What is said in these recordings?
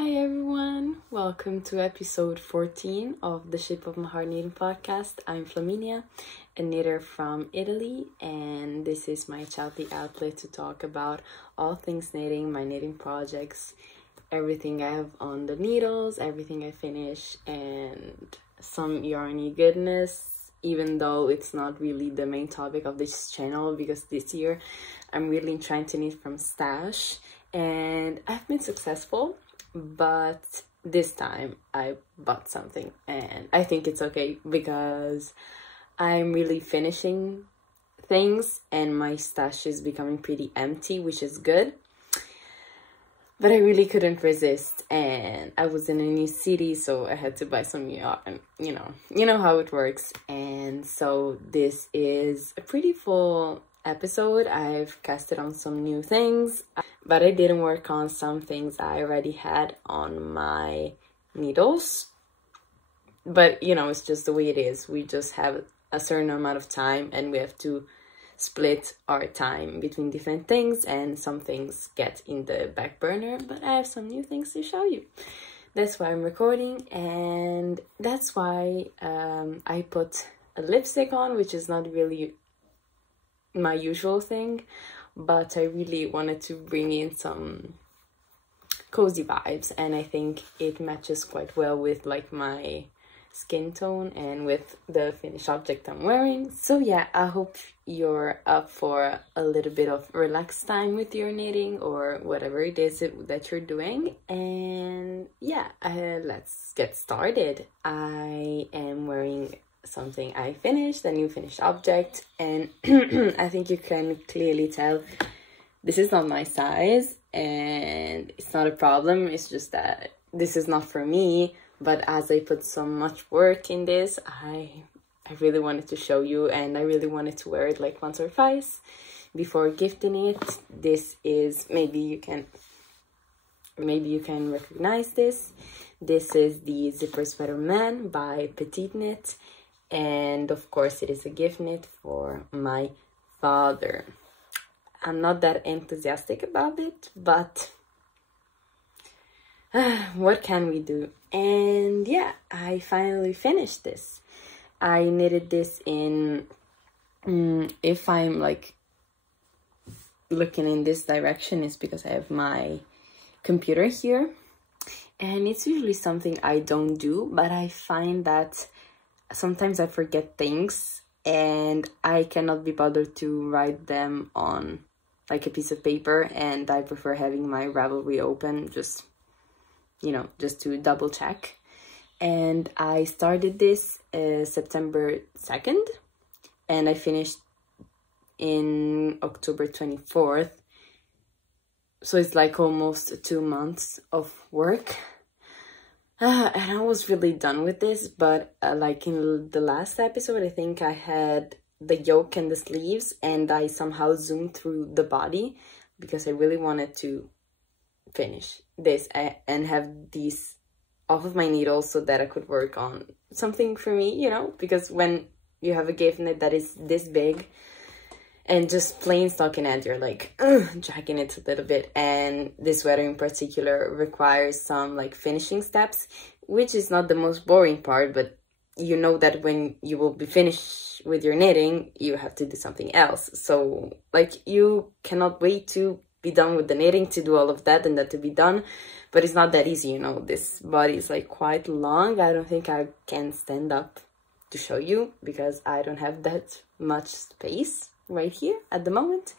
Hi everyone, welcome to episode 14 of the Shape of My Heart Knitting podcast. I'm Flaminia, a knitter from Italy, and this is my childly outlet to talk about all things knitting, my knitting projects, everything I have on the needles, everything I finish, and some yarny goodness, even though it's not really the main topic of this channel, because this year I'm really trying to knit from stash, and I've been successful. But this time I bought something and I think it's okay because I'm really finishing things and my stash is becoming pretty empty, which is good. But I really couldn't resist, and I was in a new city, so I had to buy some yarn. You know how it works. And so this is a pretty full episode. I've casted on some new things, but I didn't work on some things I already had on my needles. But it's just the way it is. We just have a certain amount of time and we have to split our time between different things, and some things get in the back burner, but I have some new things to show you. That's why I'm recording, and that's why I put a lipstick on, which is not really my usual thing, but I really wanted to bring in some cozy vibes, and I think it matches quite well with like my skin tone and with the finished object I'm wearing. So yeah, I hope you're up for a little bit of relaxed time with your knitting or whatever it is that you're doing. And yeah, let's get started. I am wearing something I finished, a new finished object, and I think you can clearly tell this is not my size, and it's not a problem. It's just that this is not for me. But as I put so much work in this, I really wanted to show you, and I really wanted to wear it like once or twice before gifting it. This is, maybe you can recognize this. This is the Zipper Sweater Man by Petite Knit, and of course it is a gift knit for my father. I'm not that enthusiastic about it, but what can we do? And yeah, I finally finished this. I knitted this in, if I'm like looking in this direction, it's because I have my computer here, and it's usually something I don't do, but I find that sometimes I forget things and I cannot be bothered to write them on like a piece of paper, and I prefer having my Ravelry open just to double check. And I started this September 2nd and I finished in October 24th. So it's like almost 2 months of work. And I was really done with this, but like in the last episode, I think I had the yoke and the sleeves, and I somehow zoomed through the body because I really wanted to finish this and have these off of my needles so that I could work on something for me, because when you have a gift knit that is this big and just plain stockinette, you're like dragging it a little bit, and this sweater in particular requires some like finishing steps, which is not the most boring part, but you know that when you will be finished with your knitting, you have to do something else. So like you cannot wait to be done with the knitting to do all of that and that to be done, but it's not that easy. This body is like quite long. I don't think I can stand up to show you because I don't have that much space right here at the moment.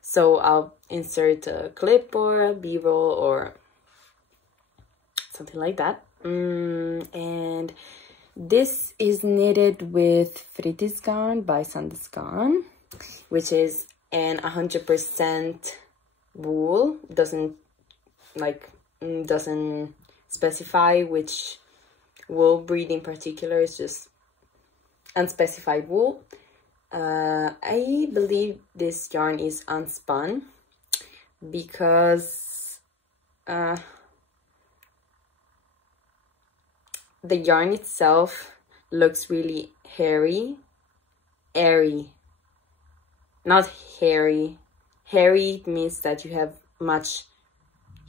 So I'll insert a clip or a b-roll or something like that. And this is knitted with Fritis Garn by Sanders Garn, which is an 100% wool. Doesn't specify which wool breed in particular. It's just unspecified wool. I believe this yarn is unspun because the yarn itself looks really airy, not hairy. Hairy means that you have much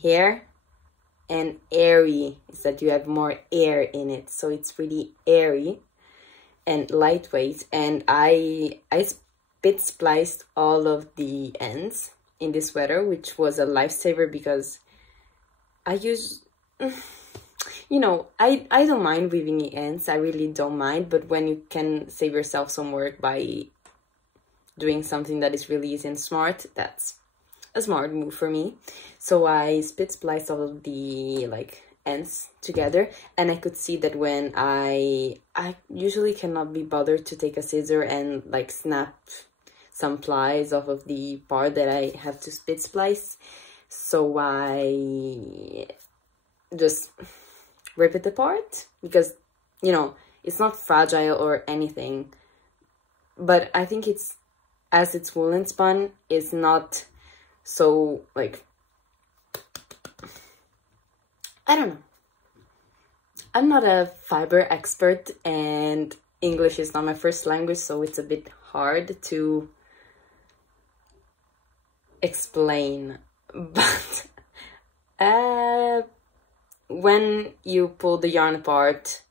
hair, and airy is that you have more air in it, so it's really airy and lightweight. And I spit spliced all of the ends in this sweater, which was a lifesaver because I use, you know, I don't mind weaving the ends, I really don't mind, but when you can save yourself some work by doing something that is really easy and smart, that's a smart move for me. So I split spliced all of the like ends together, and I could see that when I usually cannot be bothered to take a scissor and like snap some plies off of the part that I have to split splice, so I just rip it apart because, you know, it's not fragile or anything, but I think it's, as it's woolen spun, it's not so like, I don't know. I'm not a fiber expert and English is not my first language, so it's a bit hard to explain. But when you pull the yarn apart,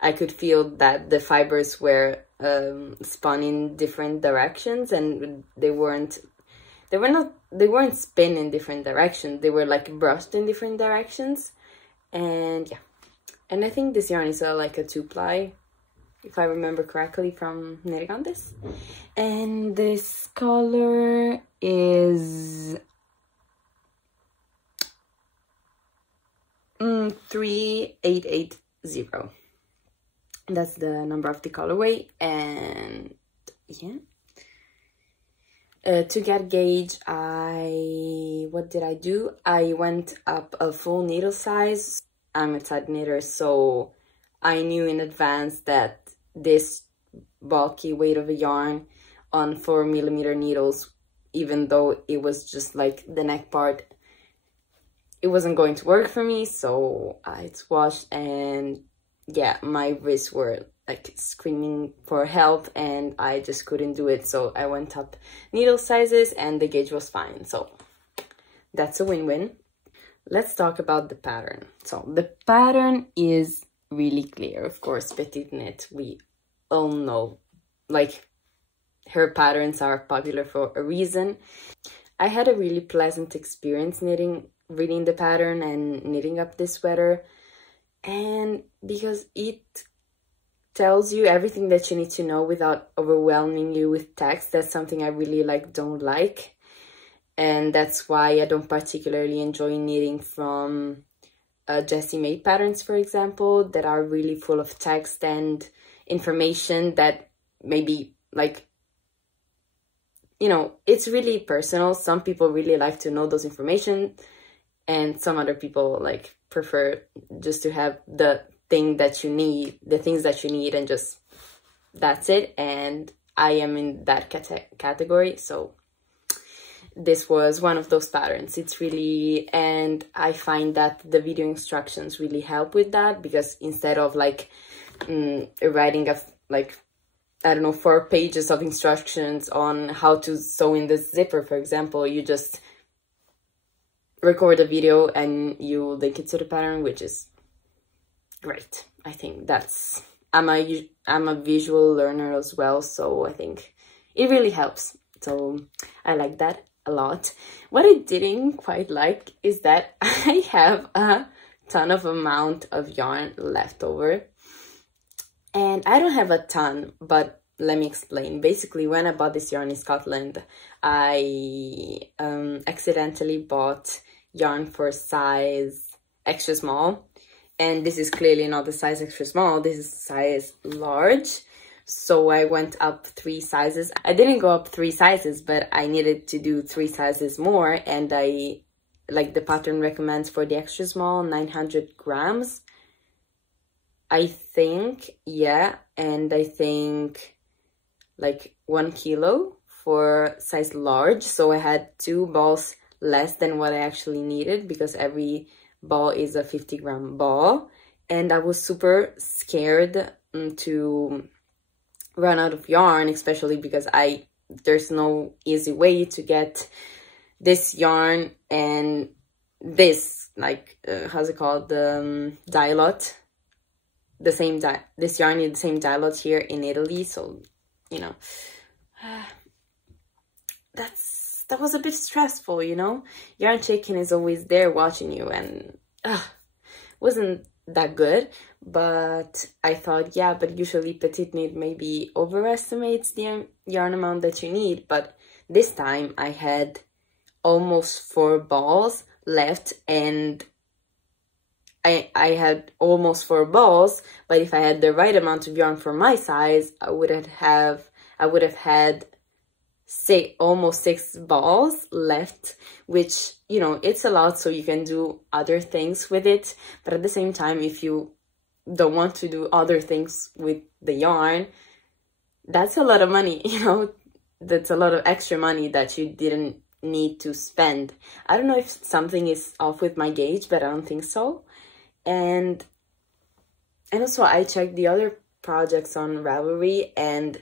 I could feel that the fibers were spun in different directions, and they weren't spin in different directions, they were like brushed in different directions. And yeah, and I think this yarn is like a 2-ply, if I remember correctly from knitting on this. And this color is 3880. That's the number of the colorway. And yeah, to get gauge, what did I do? I went up a full needle size. I'm a tight knitter, so I knew in advance that this bulky weight of a yarn on 4mm needles, even though it was just like the neck part, it wasn't going to work for me. So I swatched, and yeah, my wrists were like screaming for help and I just couldn't do it. So I went up needle sizes and the gauge was fine. So that's a win-win. Let's talk about the pattern. So the pattern is really clear. Of course, petite knit, we all know, like, her patterns are popular for a reason. I had a really pleasant experience reading the pattern and knitting up this sweater, and because it tells you everything that you need to know without overwhelming you with text. That's something I really don't like, and that's why I don't particularly enjoy knitting from Jessie made patterns, for example, that are really full of text and information that maybe, like, you know, it's really personal. Some people really like to know those information, and some other people like prefer just to have the thing that you need, the things that you need, and just that's it. And I am in that category, so this was one of those patterns. It's really, and I find that the video instructions really help with that, because instead of like writing like, I don't know, 4 pages of instructions on how to sew in the zipper, for example, you just record a video and you link it to the pattern, which is great. I think that's, I'm a visual learner as well, so I think it really helps. So I like that a lot. What I didn't quite like is that I have a ton of amount of yarn left over, and I don't have a ton, but let me explain. Basically, when I bought this yarn in Scotland, I accidentally bought yarn for size extra small, and this is clearly not the size extra small, this is size large. So I went up 3 sizes. I didn't go up 3 sizes, but I needed to do 3 sizes more, and I, like, the pattern recommends for the extra small 900 grams, I think, yeah, and I think like 1 kilo for size large. So I had 2 balls less than what I actually needed, because every ball is a 50-gram ball, and I was super scared to run out of yarn, especially because there's no easy way to get this yarn and this like how's it called, dye-lot, the same this yarn is the same dye-lot here in Italy, so you know, that was a bit stressful, you know. Yarn Chicken is always there watching you, and wasn't that good. But I thought, yeah, but usually petite knit maybe overestimates the yarn amount that you need. But this time I had almost 4 balls left, and I had almost 4 balls, but if I had the right amount of yarn for my size, I would have had almost 6 balls left, which, you know, it's a lot, so you can do other things with it. But at the same time, if you don't want to do other things with the yarn, that's a lot of money, you know. That's a lot of extra money that you didn't need to spend. I don't know if something is off with my gauge, but I don't think so. And also I checked the other projects on Ravelry, and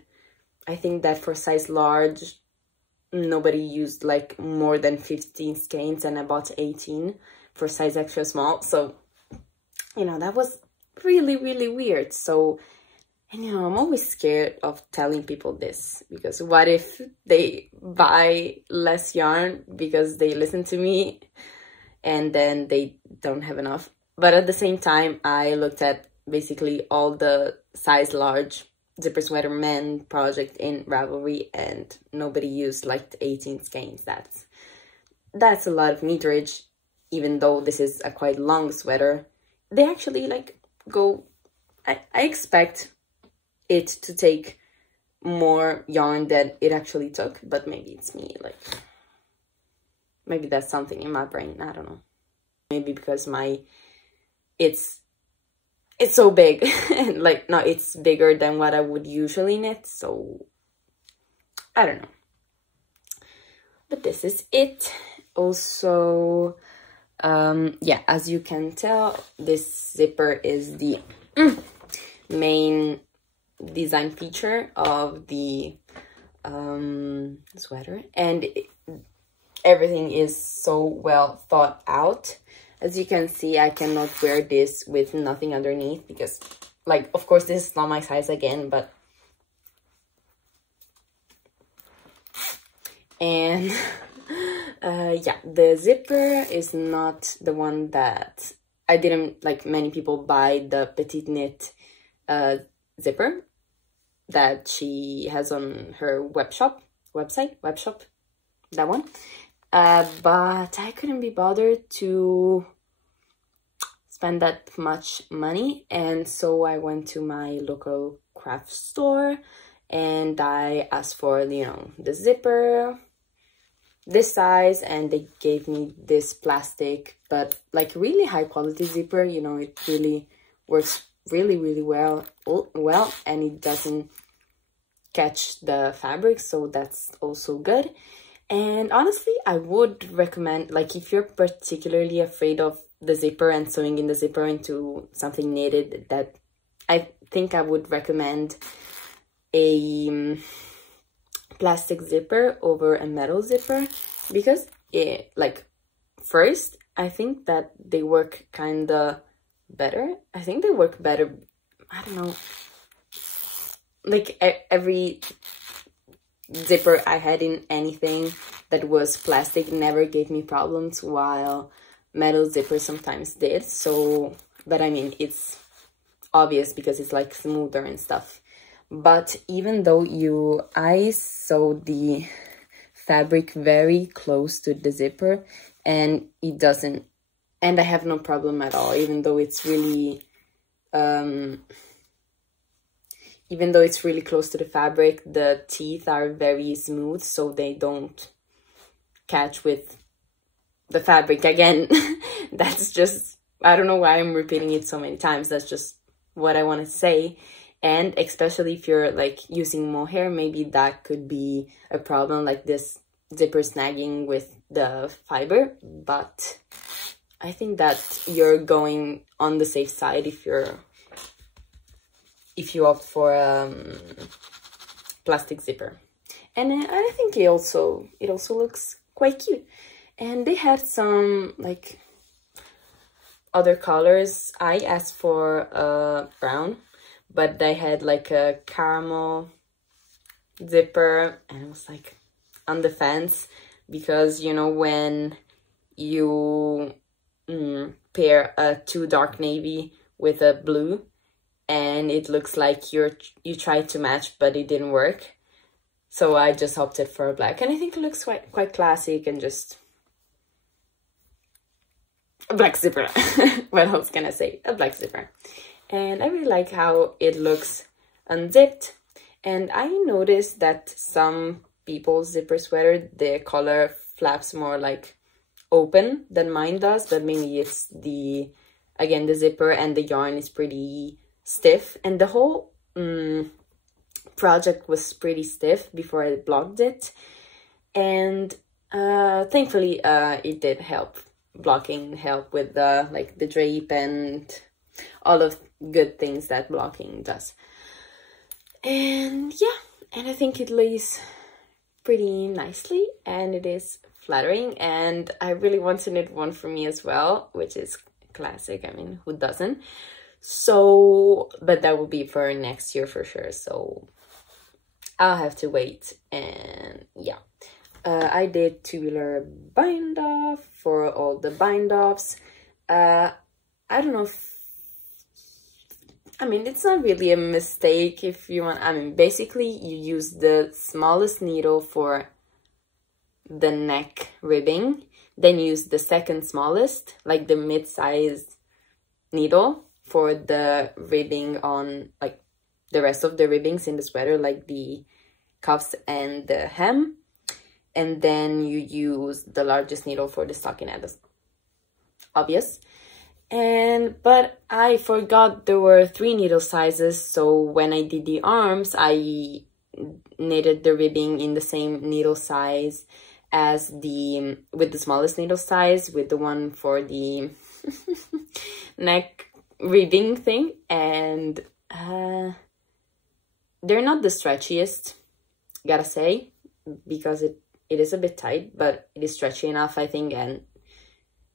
I think that for size large, nobody used like more than 15 skeins, and I bought 18 for size extra small. So, you know, that was really, really weird. So, and you know, I'm always scared of telling people this, because what if they buy less yarn because they listen to me and then they don't have enough? But at the same time, I looked at basically all the size large zipper sweater men project in Ravelry, and nobody used like 18 skeins. That's a lot of meterage, even though this is a quite long sweater. They actually like go, I expect it to take more yarn than it actually took, but maybe it's me, like maybe that's something in my brain, I don't know. Maybe because it's so big and like, no, it's bigger than what I would usually knit, so I don't know. But this is it. Also, yeah, as you can tell, this zipper is the main design feature of the sweater, and everything is so well thought out. As you can see, I cannot wear this with nothing underneath because, like, of course, this is not my size again, but... And, yeah, the zipper is not the one that... I didn't, like many people, buy the petite knit zipper that she has on her webshop, that one. But I couldn't be bothered to spend that much money, and so I went to my local craft store and I asked for, you know, the zipper this size, and they gave me this plastic but like really high quality zipper. You know, it really works really, really well, and it doesn't catch the fabric, so that's also good. And honestly, I would recommend, like, if you're particularly afraid of the zipper and sewing in the zipper into something knitted, that I think I would recommend a plastic zipper over a metal zipper, because it, like, first, I think that they work kind of better. I think they work better, I don't know, like every zipper I had in anything that was plastic never gave me problems, while metal zippers sometimes did. So, but I mean, it's obvious because it's like smoother and stuff. But even though I sewed the fabric very close to the zipper, and it doesn't, and I have no problem at all, even though it's really close to the fabric, the teeth are very smooth, so they don't catch with the fabric again. That's just, I don't know why I'm repeating it so many times. That's just what I want to say. And especially if you're like using mohair, maybe that could be a problem, like this zipper snagging with the fiber. But I think that you're going on the safe side if you opt for plastic zipper. And I think it also looks quite cute. And they had some, like, other colors. I asked for brown, but they had like a caramel zipper, and I was like on the fence, because you know, when you pair a too dark navy with a blue and it looks like you tried to match but it didn't work, so I just opted for a black, and I think it looks quite classic, and just a black zipper. What I was gonna say, a black zipper. And I really like how it looks unzipped. And I noticed that some people's zipper sweater, the collar flaps more like open than mine does, but maybe it's again the zipper, and the yarn is pretty stiff, and the whole project was pretty stiff before I blocked it. And thankfully it did help. Blocking help with the drape and all of good things that blocking does. And yeah, and I think it lays pretty nicely, and it is flattering, and I really want to knit one for me as well, which is classic. I mean, who doesn't? So, but that will be for next year for sure, so I'll have to wait. And yeah, I did tubular bind off for all the bind offs. I don't know if, I mean, it's not really a mistake if you want. I mean, basically you use the smallest needle for the neck ribbing, then use the second smallest, like the mid-size needle, for the ribbing on like the rest of the ribbings in the sweater, like the cuffs and the hem, and then you use the largest needle for the stockinette. Obvious. But I forgot there were 3 needle sizes, so when I did the arms, I knitted the ribbing in the same needle size as with the smallest needle size, with the one for the neck ribbing thing, and they're not the stretchiest, gotta say, because it is a bit tight, but it is stretchy enough, I think. And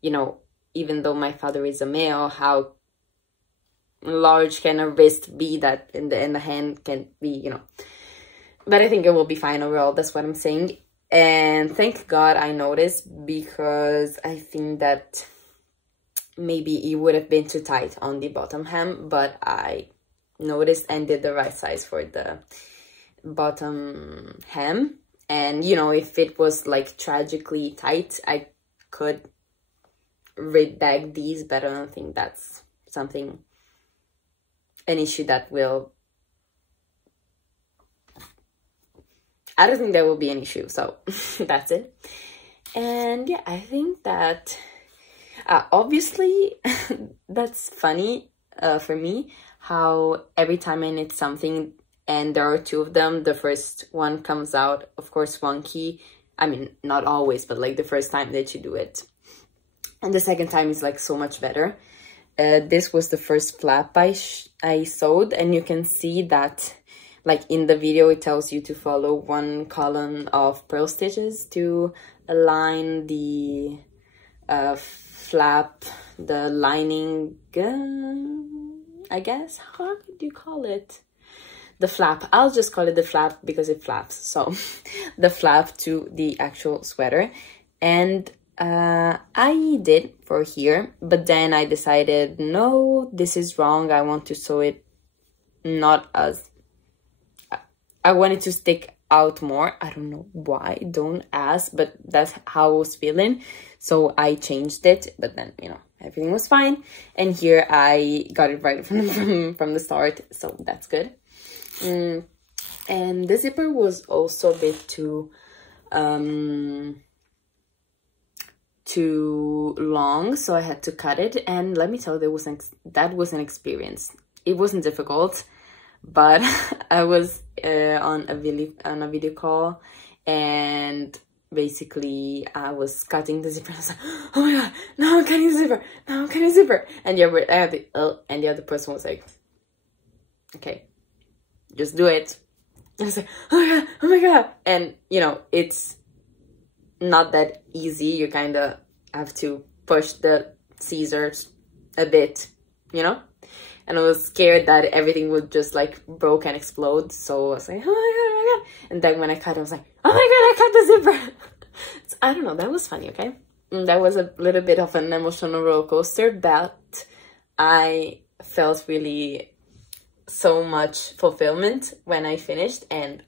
you know, even though my father is a male, how large can a wrist be that in the hand can be, you know. But I think it will be fine overall, that's what I'm saying. And thank God I noticed, because I think that maybe it would have been too tight on the bottom hem, but I noticed and did the right size for the bottom hem. And you know, if it was like tragically tight, I could rib bag these, but I don't think that's an issue that will, I don't think that will be an issue, so that's it. And yeah, I think that obviously that's funny for me, how every time I knit something and there are 2 of them, the first one comes out, of course, wonky. I mean, not always, but like the first time that you do it, and the second time is like so much better. This was the first flap I sewed, and you can see that, like in the video, it tells you to follow 1 column of purl stitches to align the flap, the lining, I guess, how could you call it? The flap, I'll just call it the flap because it flaps, so the flap to the actual sweater. And I did for here, but then I decided, no, this is wrong. I want to sew it not as, I want it to stick out more. I don't know why, don't ask, but that's how I was feeling. So I changed it, but then, you know, everything was fine. And here I got it right from the start, so that's good. And the zipper was also a bit too long, so I had to cut it. And let me tell you, that was an experience. It wasn't difficult, but I was on a video call, and basically I was cutting the zipper. I was like, oh my god, now I'm cutting the zipper, now I'm cutting the zipper. And the other person was like, okay, just do it. I was like, oh my god. And you know, it's not that easy. You kind of have to push the scissors a bit, you know, and I was scared that everything would just like broke and explode. So I was like, oh my god, oh my god. And then when I cut, I was like, oh my god, I cut the zipper. So, I don't know, that was funny, okay? And that was a little bit of an emotional roller coaster, but I felt really so much fulfillment when I finished. And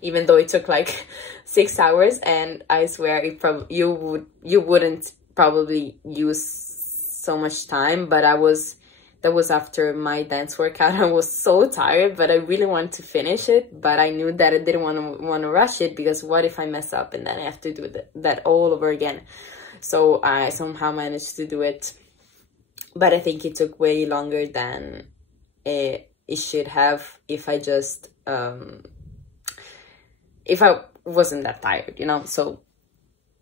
even though it took like 6 hours, and I swear it probably you wouldn't probably use so much time, but that was after my dance workout. I was so tired, but I really wanted to finish it. But I knew that I didn't want to rush it, because what if I mess up and then I have to do that all over again? So I somehow managed to do it, but I think it took way longer than it should have if I just if I wasn't that tired, you know. So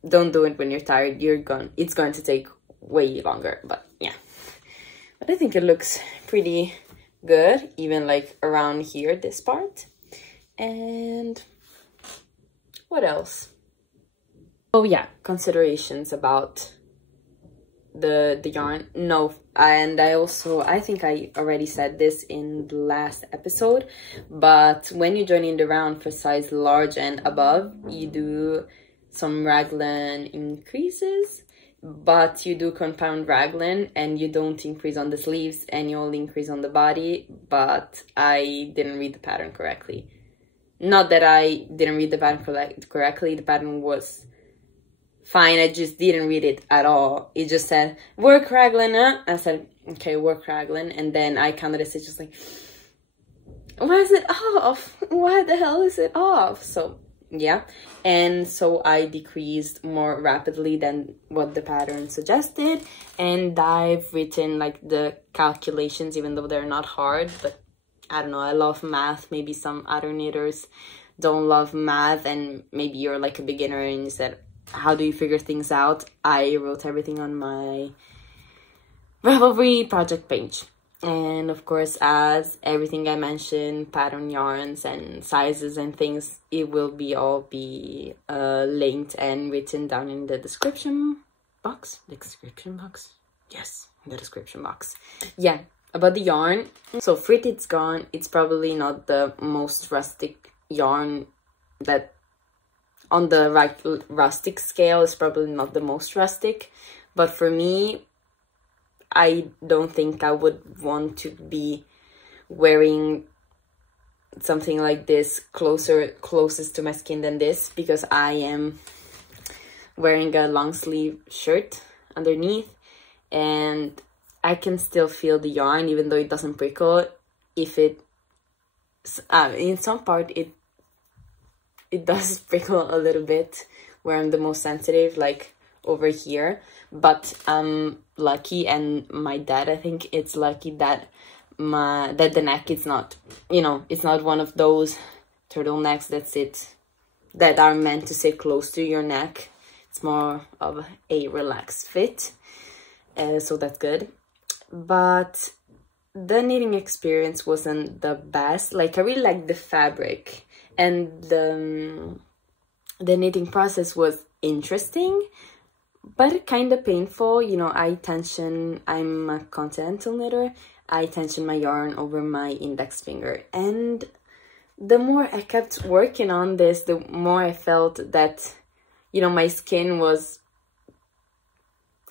don't do it when you're tired. It's going to take way longer, but yeah. But I think it looks pretty good, even like around here, this part. And what else? Oh yeah, considerations about the yarn. No, and I think I already said this in the last episode, but when you join in the round for size large and above, you do some raglan increases, but you do compound raglan and you don't increase on the sleeves and you only increase on the body. But I didn't read the pattern correctly. Not that I didn't read the pattern correctly, the pattern was fine, I just didn't read it at all. It just said work raglan, I said okay, work raglan, and then I counted the stitches like, why is it off? Why the hell is it off? So yeah, and so I decreased more rapidly than what the pattern suggested, and I've written like the calculations, even though they're not hard. But I don't know, I love math. Maybe some other knitters don't love math, and maybe you're like a beginner and you said, how do you figure things out? I wrote everything on my Ravelry project page. And of course, as everything I mentioned, pattern yarns and sizes and things, it will all be linked and written down in the description box. Yes, in the description box. Yeah, about the yarn. So Fritted's gone. It's probably not the most rustic yarn that, on the rustic scale, is probably not the most rustic. But for me, I don't think I would want to be wearing something like this closest to my skin than this, because I am wearing a long sleeve shirt underneath and I can still feel the yarn, even though it doesn't prickle. If it in some part it does prickle a little bit where I'm the most sensitive, like over here. But I'm lucky, and my dad, I think it's lucky that the neck is not, you know, it's not one of those turtlenecks that are meant to sit close to your neck. It's more of a relaxed fit, so that's good. But the knitting experience wasn't the best. Like, I really liked the fabric, and the knitting process was interesting, but kind of painful. You know, I'm a continental knitter. I tension my yarn over my index finger, and the more I kept working on this, the more I felt that, you know, my skin was,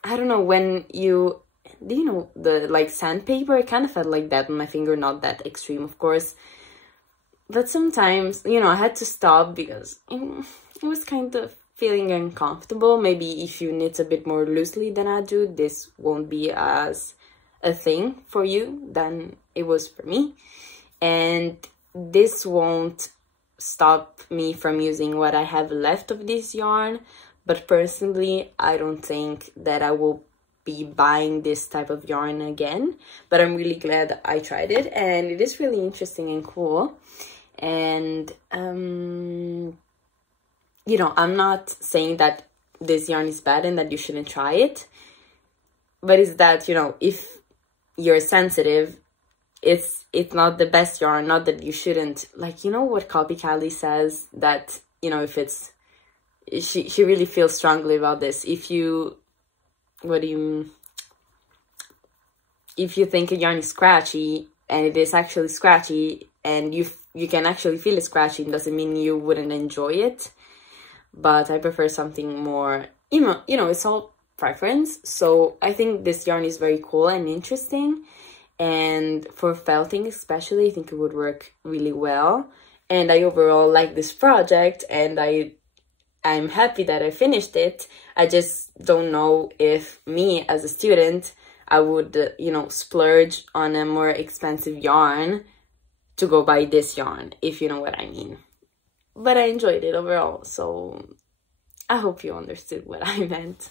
I don't know, when you, do you know the like sandpaper? I kind of felt like that on my finger, not that extreme, of course, but sometimes, you know, I had to stop because it was kind of feeling uncomfortable. Maybe if you knit a bit more loosely than I do, this won't be as a thing for you than it was for me. And this won't stop me from using what I have left of this yarn. But personally, I don't think that I will be buying this type of yarn again. But I'm really glad I tried it, and it is really interesting and cool. And you know, I'm not saying that this yarn is bad and that you shouldn't try it, but it's that, you know, if you're sensitive, it's not the best yarn. Not that you shouldn't, like, you know what Copy Callie says, that, you know, if it's, she really feels strongly about this. If you, what do you, if you think a yarn is scratchy and it is actually scratchy, and you can actually feel it scratchy, it doesn't mean you wouldn't enjoy it. But I prefer something more, you know, it's all preference. So I think this yarn is very cool and interesting, and for felting especially, I think it would work really well. And I overall like this project, and I'm happy that I finished it. I just don't know if me as a student, I would, you know, splurge on a more expensive yarn to go buy this yarn, if you know what I mean. But I enjoyed it overall, so I hope you understood what I meant.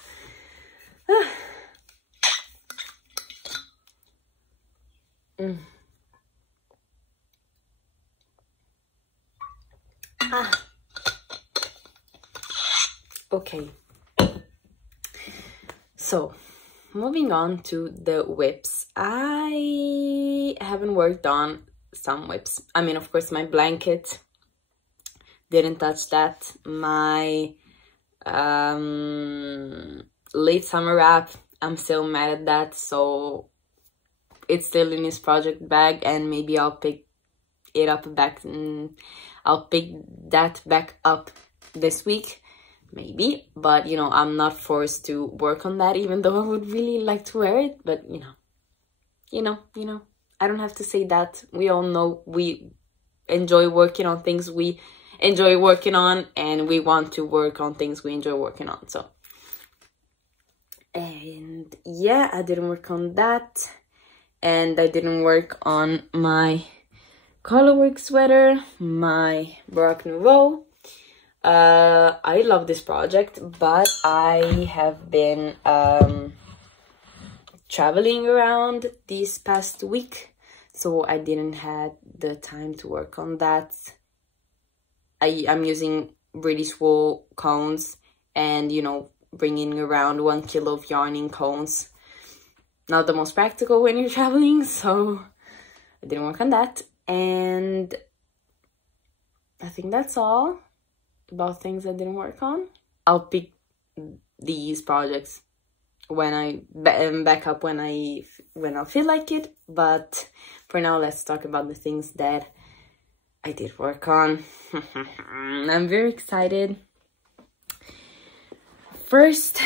Okay, so moving on to the WIPs. I haven't worked on some WIPs. I mean, of course, my blanket, didn't touch that. My late summer wrap, I'm still mad at that, so it's still in this project bag, and maybe I'll pick it up back. I'll pick that back up this week, maybe. But you know, I'm not forced to work on that, even though I would really like to wear it. But you know, I don't have to say that. We all know we enjoy working on things we enjoy working on, and we want to work on things we enjoy working on. So, and yeah, I didn't work on that, and I didn't work on my colorwork sweater, my Baroque Nouveau. I love this project, but I have been traveling around this past week, so I didn't have the time to work on that. I'm using British wool cones, and you know, bringing around 1 kilo of yarn in cones, not the most practical when you're traveling, so I didn't work on that. And I think that's all about things I didn't work on. I'll pick these projects when I back up when I'll feel like it, but for now, let's talk about the things that I did work on. I'm very excited. First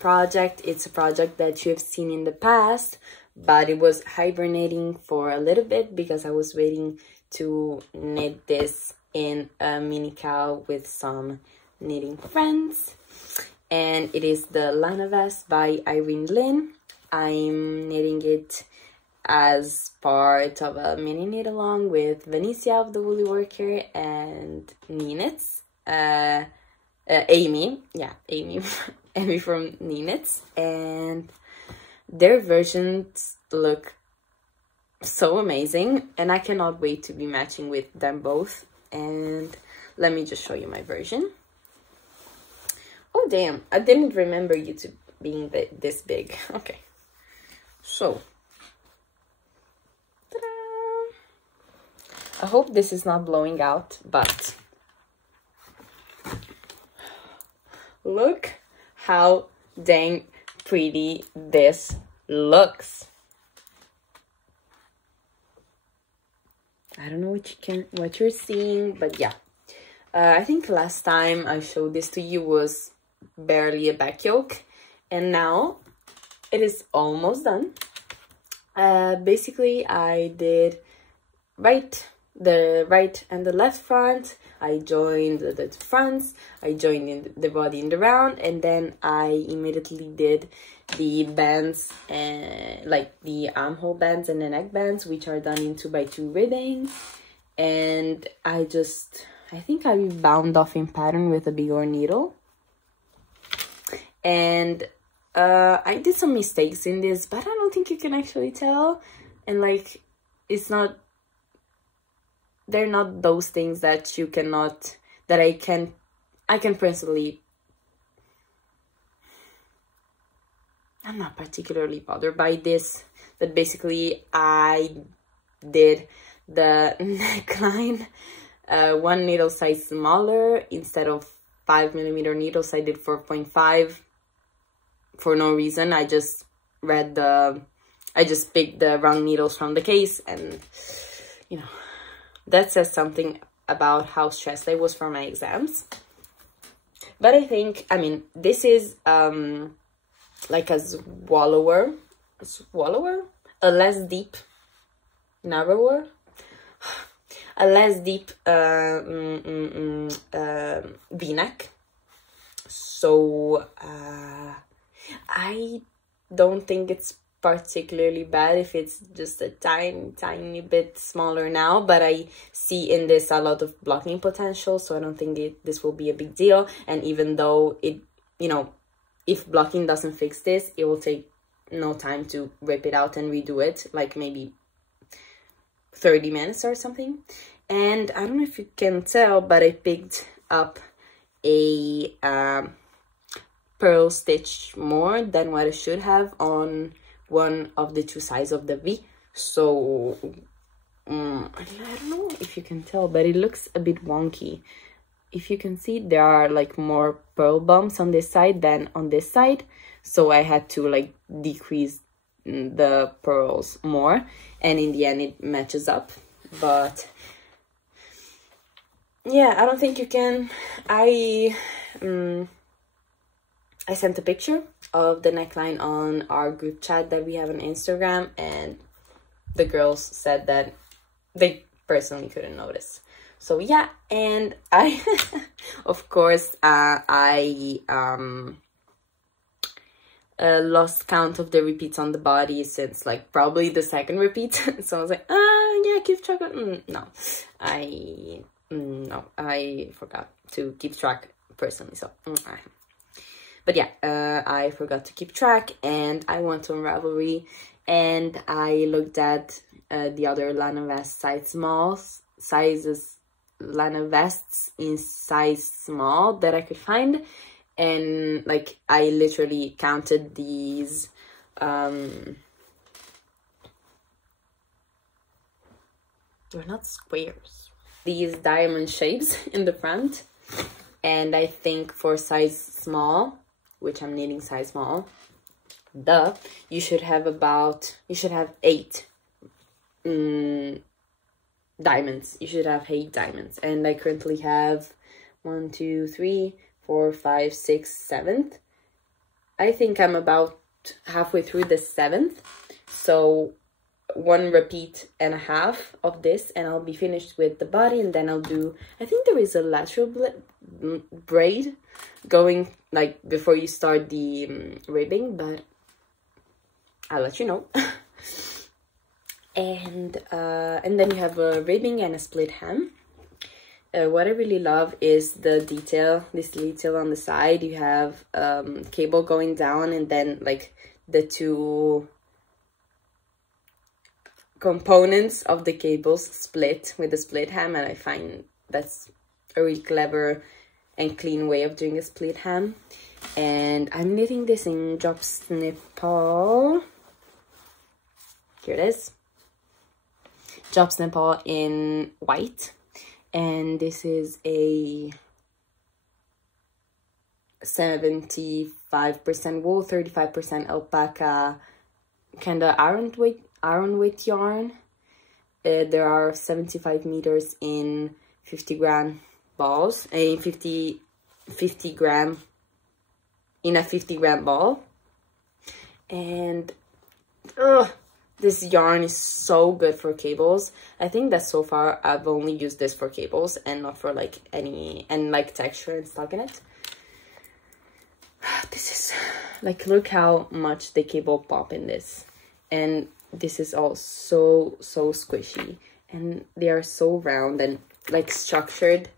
project, it's a project that you have seen in the past, but it was hibernating for a little bit because I was waiting to knit this in a mini cowl with some knitting friends. And it is the Lana vest by Irene Lynn. I'm knitting it as part of a mini knit along with Vanicia of the Woolly Worker and Knits. Amy Amy from Knits, and their versions look so amazing, and I cannot wait to be matching with them both. And let me just show you my version. Oh damn, I didn't remember YouTube being this big. Okay, so I hope this is not blowing out, but look how dang pretty this looks. I don't know what you're seeing, but yeah. I think last time I showed this to you was barely a back yoke, and now it is almost done. Basically, I did the right and the left front. I joined the fronts, I joined in the body in the round, and then I immediately did the bands, like the armhole bands and the neck bands, which are done in 2x2 ribbing. And I think I bound off in pattern with a bigger needle. And I did some mistakes in this, but I don't think you can actually tell. And like, they're not those things that you cannot, that I can personally, I'm not particularly bothered by this. But basically, I did the neckline 1 needle size smaller. Instead of 5mm needles, I did 4.5 for no reason. I just read the I just picked the round needles from the case, and you know, that says something about how stressed I was for my exams. But I think, I mean, this is like a swallower, a less deep, narrower, a less deep v-neck. So I don't think it's particularly bad if it's just a tiny bit smaller now, but I see in this a lot of blocking potential, so I don't think this will be a big deal. And even though it, you know, if blocking doesn't fix this, it will take no time to rip it out and redo it, like maybe 30 minutes or something. And I don't know if you can tell, but I picked up a pearl stitch more than what I should have on one of the two sides of the V. So I don't know if you can tell, but it looks a bit wonky. If you can see, there are like more pearl bumps on this side than on this side, so I had to like decrease the pearls more, and in the end it matches up. But yeah, I don't think you can. I sent a picture of the neckline on our group chat that we have on Instagram, and the girls said that they personally couldn't notice. So yeah, and I, of course, I lost count of the repeats on the body since like probably the second repeat. So I was like, yeah, keep track of, no, I forgot to keep track personally, so but yeah, I forgot to keep track, and I went to Unravelry, and I looked at the other Lana vest sizes, Lana vests in size small that I could find, and like I literally counted these they're not squares, these diamond shapes in the front, and I think for size small, which I'm knitting size small, you should have 8 diamonds. You should have 8 diamonds, and I currently have 1, 2, 3, 4, 5, 6, 7th. I think I'm about halfway through the 7th, so 1 repeat and a half of this, and I'll be finished with the body. And then I'll do, I think there is a lateral braid going like before you start the ribbing, but I'll let you know. And then you have a ribbing and a split hem. What I really love is the detail, this detail on the side. You have cable going down, and then like the 2 components of the cables split with the split hem, and I find that's a really clever and clean way of doing a split hem. And I'm knitting this in Drops Nepal. Here it is. Drops Nepal in white, and this is a 75% wool, 35% alpaca, kind of iron weight yarn. There are 75 meters in 50-gram balls, a 50 gram in a 50-gram ball. And this yarn is so good for cables. I think that so far I've only used this for cables and not for like any, and like texture and stuff in it. This is like, look how much the cable pop in this, and this is all so squishy, and they are so round and like structured.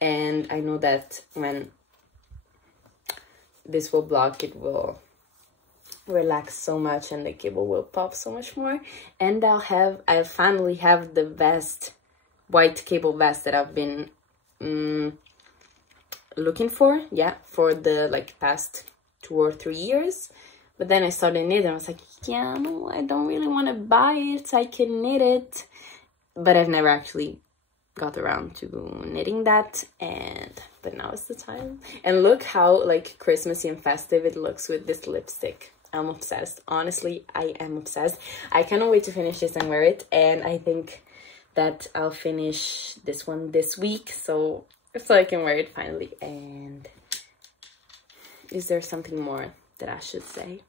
And I know that when this will block, it will relax so much and the cable will pop so much more. And I'll finally have the vest, white cable vest that I've been looking for, yeah, for the like past 2 or 3 years. But then I started knitting, and I was like, yeah, no, I don't really want to buy it. I can knit it, but I've never actually got around to knitting that. But now is the time. And look how like Christmassy and festive it looks with this lipstick I'm obsessed. Honestly, I am obsessed. I cannot wait to finish this and wear it. And I think that I'll finish this one this week. So I can wear it finally. And is there something more that I should say?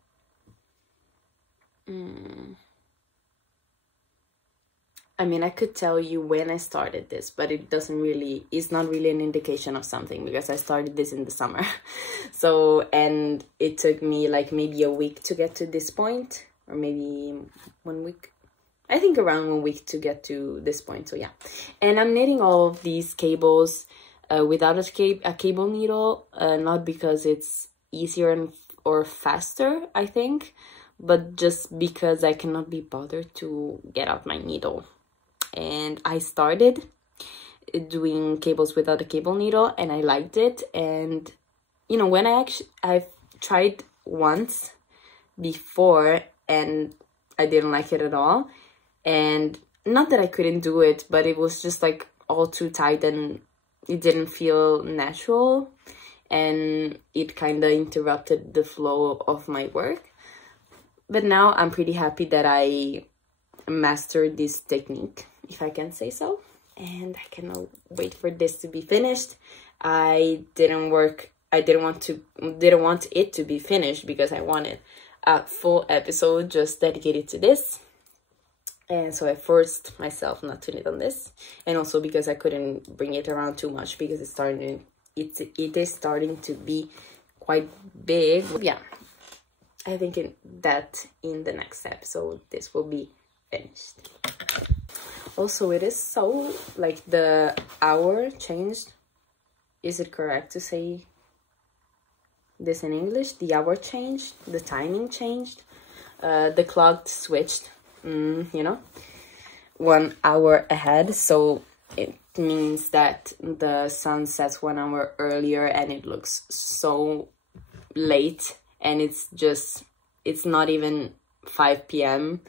I mean, I could tell you when I started this, but it's not really an indication of something, because I started this in the summer. So, and it took me like maybe a week to get to this point, or maybe 1 week. I think around 1 week to get to this point, so yeah. And I'm knitting all of these cables without a cable needle, not because it's easier or faster, I think, but just because I cannot be bothered to get out my needle. And I started doing cables without a cable needle, and I liked it. And you know, when I've tried once before and I didn't like it at all. And not that I couldn't do it, but it was just like all too tight and it didn't feel natural, and it kind of interrupted the flow of my work. But now I'm pretty happy that I mastered this technique, if I can say so, and I cannot wait for this to be finished. I didn't want it to be finished because I wanted a full episode just dedicated to this, and so I forced myself not to knit on this, and also because I couldn't bring it around too much because it is starting to be quite big. Yeah, I think that in the next episode this will be finished. Also, it is so, like, the hour changed. Is it correct to say this in English? The hour changed, the timing changed, the clock switched, you know, 1 hour ahead. So it means that the sun sets 1 hour earlier, and it looks so late, and it's not even 5 p.m.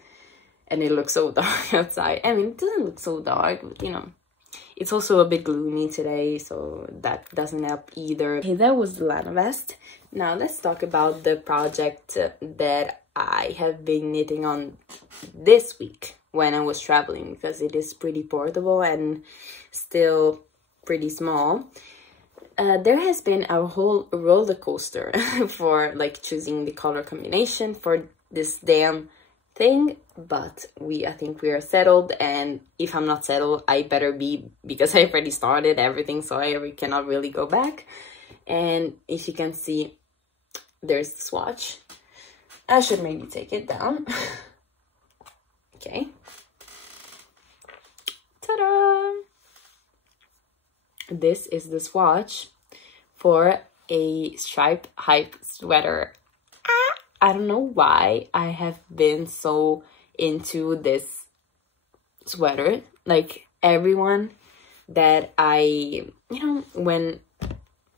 and it looks so dark outside. I mean, it doesn't look so dark, but you know, it's also a bit gloomy today, so that doesn't help either. Okay, that was the Lana vest. Now let's talk about the project that I have been knitting on this week when I was traveling, because it is pretty portable and still pretty small. There has been a whole roller coaster for like choosing the color combination for this damn thing, but I think we are settled, and if I'm not settled, I better be, because I already started everything, so I cannot really go back. And if you can see, there's the swatch. I should maybe take it down. Okay. Ta-da! This is the swatch for a stripe hype sweater. I don't know why I have been so into this sweater. Like, everyone that you know, when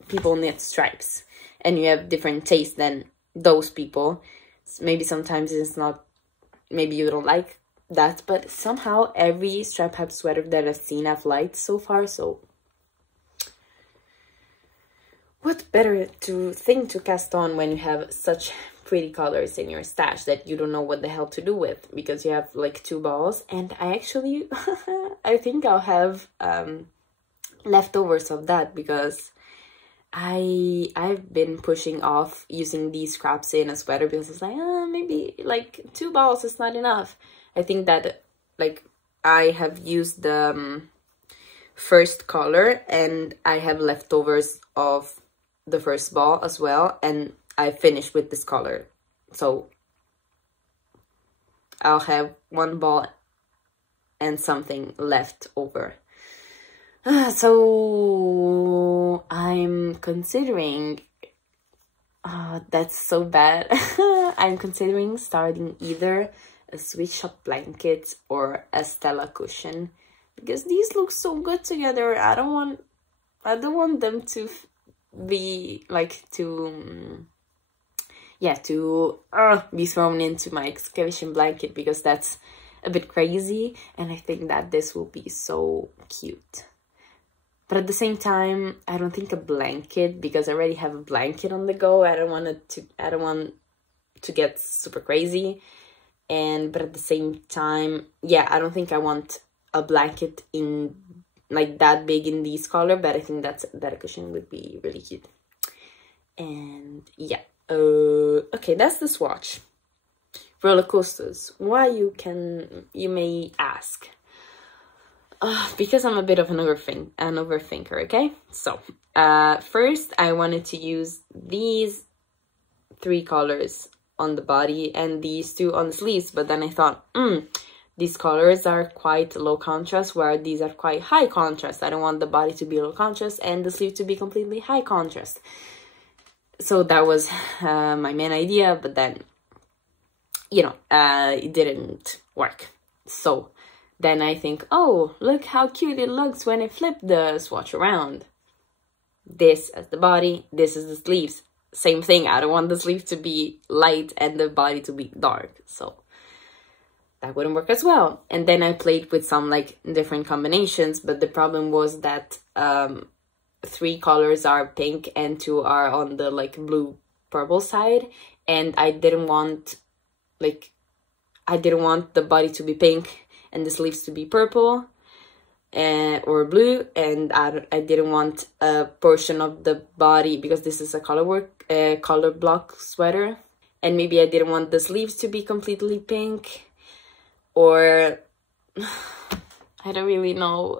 people knit stripes and you have different tastes than those people, maybe sometimes it's not, maybe you don't like that, but somehow every stripe hype sweater that I've seen I've liked so far. So what better thing to cast on when you have such pretty colors in your stash that you don't know what the hell to do with, because you have like 2 balls. And I actually I think I'll have leftovers of that, because I've been pushing off using these scraps in a sweater because it's like, maybe like 2 balls is not enough. I think that like I have used the first color and I have leftovers of the first ball as well, and I finished with this color, so I'll have 1 ball and something left over. So I'm considering, that's so bad. I'm considering starting either a Sweet Shop blanket or a Stella cushion, because these look so good together. I don't want them to be like to be thrown into my excavation blanket, because that's a bit crazy, and I think that this will be so cute. But at the same time, I don't think a blanket, because I already have a blanket on the go. I don't want to get super crazy. But at the same time, yeah, I don't think I want a blanket in like that big in this color, but I think that a cushion would be really cute. And yeah, okay, that's the swatch. Roller coasters. Why, you may ask? Because I'm a bit of an overthinker, okay? So, first I wanted to use these 3 colors on the body and these 2 on the sleeves, but then I thought, these colors are quite low contrast, where these are quite high contrast. I don't want the body to be low contrast and the sleeve to be completely high contrast. So that was my main idea, but then, you know, it didn't work. So then I think, oh, look how cute it looks when I flip the swatch around. This as the body, this is the sleeves. Same thing, I don't want the sleeve to be light and the body to be dark. So that wouldn't work as well. And then I played with some like different combinations, but the problem was that 3 colors are pink and 2 are on the like blue purple side, and I didn't want the body to be pink and the sleeves to be purple or blue, and I didn't want a portion of the body, because this is a color block sweater, and maybe I didn't want the sleeves to be completely pink, or I don't really know.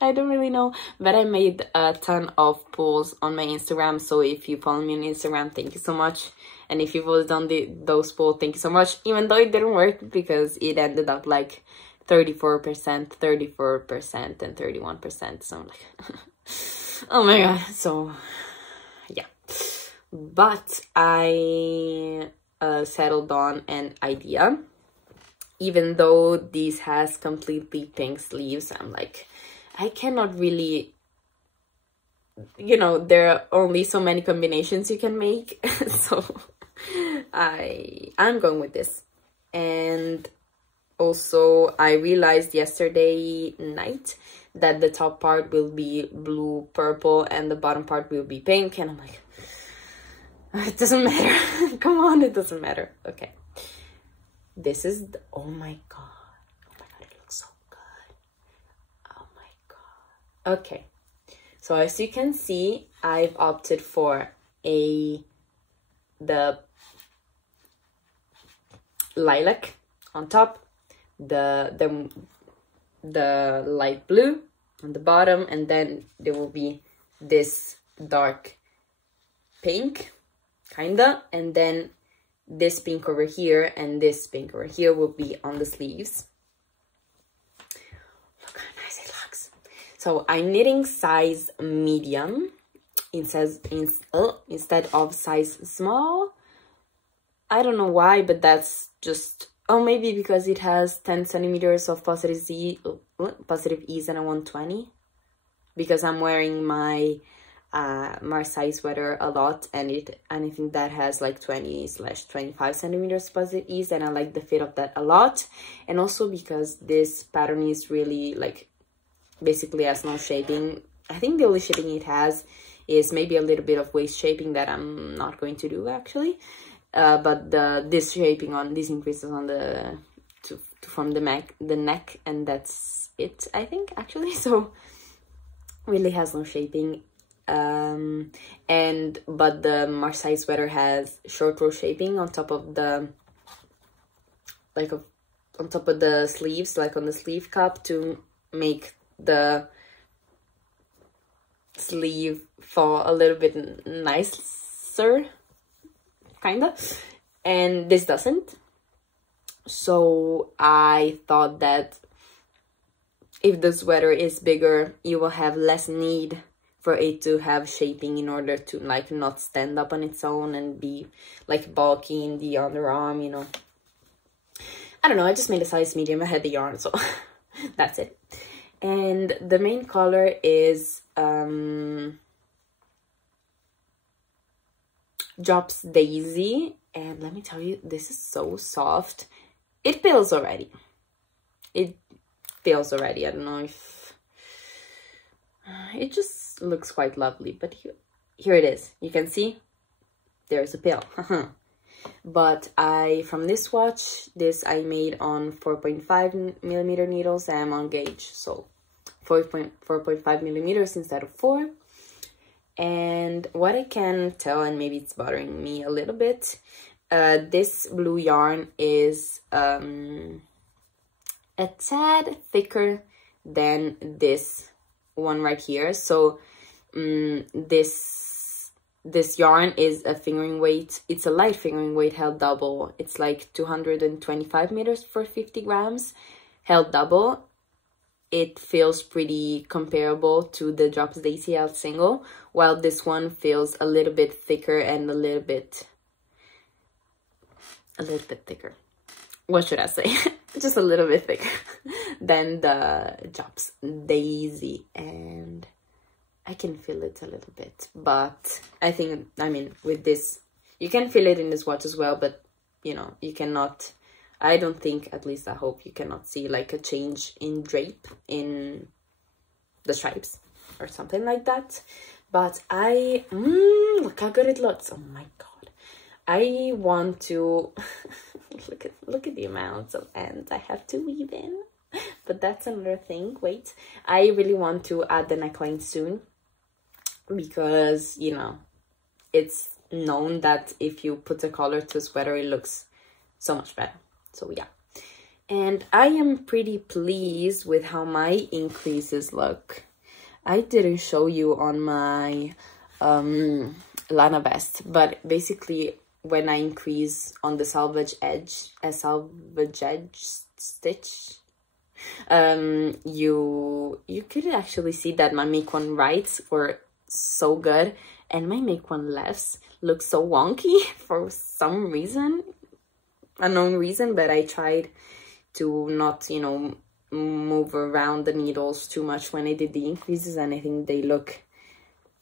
I don't really know, but I made a ton of polls on my Instagram. So if you follow me on Instagram, thank you so much. And if you voted on those polls, thank you so much. Even though it didn't work, because it ended up like 34%, 34%, and 31%. So I'm like, oh my god. So yeah, but I settled on an idea. Even though this has completely pink sleeves, I'm like, I cannot really, you know, there are only so many combinations you can make. So I'm going with this. And also I realized yesterday night that the top part will be blue purple and the bottom part will be pink, and I'm like, it doesn't matter. Come on, it doesn't matter. Okay. This is oh my god, it looks so good. Oh my god. Okay, so as you can see, I've opted for the lilac on top, the light blue on the bottom, and then there will be this dark pink kinda, and then this pink over here and this pink over here will be on the sleeves. Look how nice it looks. So I'm knitting size medium instead of size small. I don't know why, but that's just, oh, maybe because it has 10 centimeters of positive ease and I want 20, because I'm wearing my size sweater a lot, and I think that has like 20/25 centimeters positive ease, and I like the fit of that a lot. And also because this pattern is really like basically has no shaping. I think the only shaping it has is maybe a little bit of waist shaping that I'm not going to do actually, but this shaping on these increases on the from the neck, and that's it, I think, actually. So really has no shaping. But the Marseille sweater has short row shaping on top of the on top of the sleeves, like on the sleeve cup, to make the sleeve fall a little bit nicer, kinda, and this doesn't. So I thought that if the sweater is bigger, you will have less need for it to have shaping in order to like not stand up on its own and be like bulky in the underarm, you know. I don't know, I just made a size medium. I had the yarn, so that's it. And the main color is Drops Daisy, and let me tell you, this is so soft. It feels already. I don't know if it just looks quite lovely, but here it is. You can see there's a pill. but from this swatch, I made on 4.5 millimeter needles. I am on gauge, so 4.5 millimeters instead of 4. And what I can tell, and maybe it's bothering me a little bit, this blue yarn is a tad thicker than this one right here. So this yarn is a fingering weight. It's a light fingering weight held double. It's like 225 meters for 50 grams held double. It feels pretty comparable to the Drops Daisy held single, while this one feels a little bit thicker and a little bit thicker. What should I say? Just a little bit thicker than the Drops Daisy, and I can feel it a little bit. But I mean, with this, you can feel it in this watch as well, but you know, you cannot, I don't think, at least I hope, you cannot see like a change in drape in the stripes or something like that. But look how good it looks. Oh my god, I want to look at the amounts of ends I have to weave in, but that's another thing. Wait, I really want to add the neckline soon, because you know, it's known that if you put a collar to a sweater, it looks so much better. So yeah, and I am pretty pleased with how my increases look. I didn't show you on my Lana vest, but basically when I increase on the selvage edge stitch, you could actually see that my make one rights were so good and my make one lefts look so wonky for some reason, unknown reason. But I tried to not, you know, move around the needles too much when I did the increases, and I think they look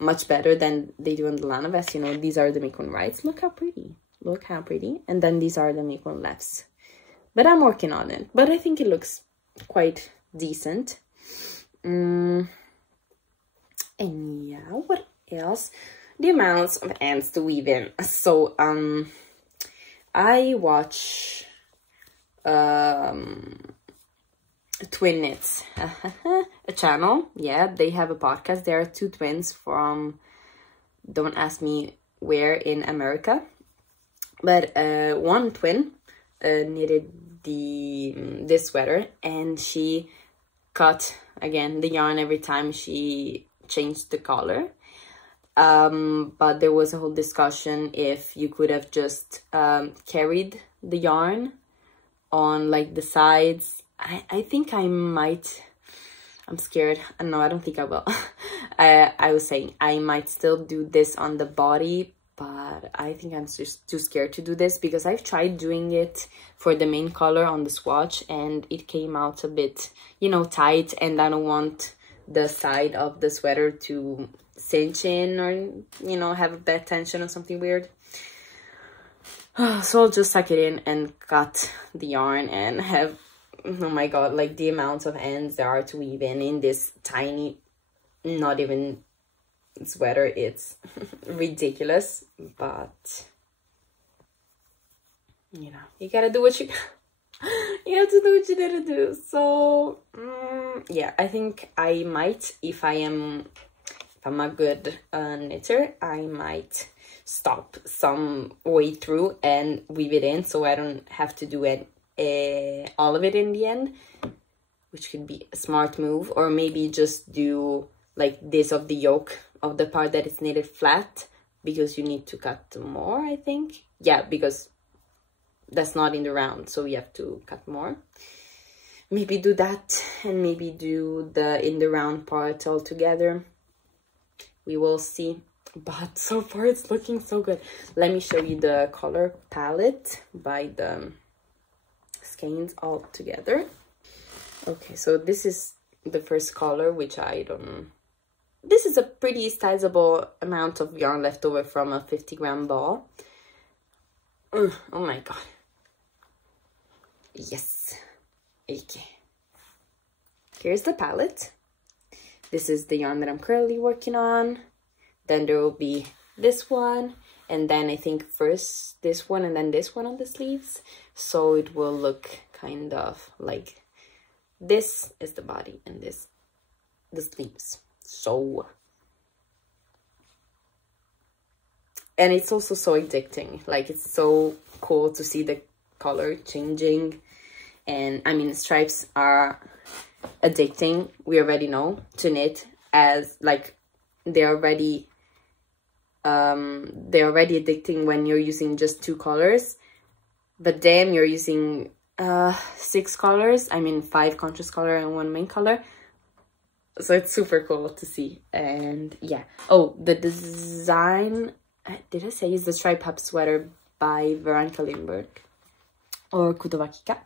much better than they do on the Lana vest. You know, these are the make one rights. Look how pretty. Look how pretty. And then these are the make one lefts. But I'm working on it. But I think it looks quite decent. And yeah, what else? The amounts of ends to weave in. So I watch Twin Knits, a channel. Yeah, they have a podcast. There are two twins from, don't ask me where in America, but one twin knitted this sweater, and she cut again the yarn every time she changed the color. But there was a whole discussion if you could have just carried the yarn on like the sides. I think I might, I'm scared. No, I don't think I will. I was saying I might still do this on the body, but I think I'm just too scared to do this, because I've tried doing it for the main color on the swatch and it came out a bit, you know, tight, and I don't want the side of the sweater to cinch in or, you know, have a bad tension or something weird. So I'll just suck it in and cut the yarn and have, oh my god, like the amount of ends there are to weave in this tiny, not even sweater. It's ridiculous, but you know, you gotta do what you you have to do what you gotta do. So yeah, I think I might, if I'm a good knitter, I might stop some way through and weave it in, so I don't have to do it all of it in the end, which could be a smart move. Or maybe just do like this of the yoke of the part that is knitted flat, because you need to cut more, I think. Yeah, because that's not in the round, so you have to cut more. Maybe do that, and maybe do the in the round part all together. We will see. But so far it's looking so good. Let me show you the color palette by the skeins all together. Okay, so this is the first color, which I don't, this is a pretty sizable amount of yarn left over from a 50-gram ball. Oh my god. Yes. Okay. Here's the palette. This is the yarn that I'm currently working on. Then there will be this one, and then I think first this one and then this one on the sleeves, so it will look kind of like this is the body and this the sleeves. So, and it's also so addicting, like it's so cool to see the color changing. And I mean, stripes are addicting, we already know, to knit, as like they're already addicting when you're using just 2 colors, but then you're using 6 colors, I mean 5 contrast color and 1 main color, so it's super cool to see. And yeah, oh, the design, did I say, is the Stripe Hub sweater by Veronica Lindbergh or Kudowakika.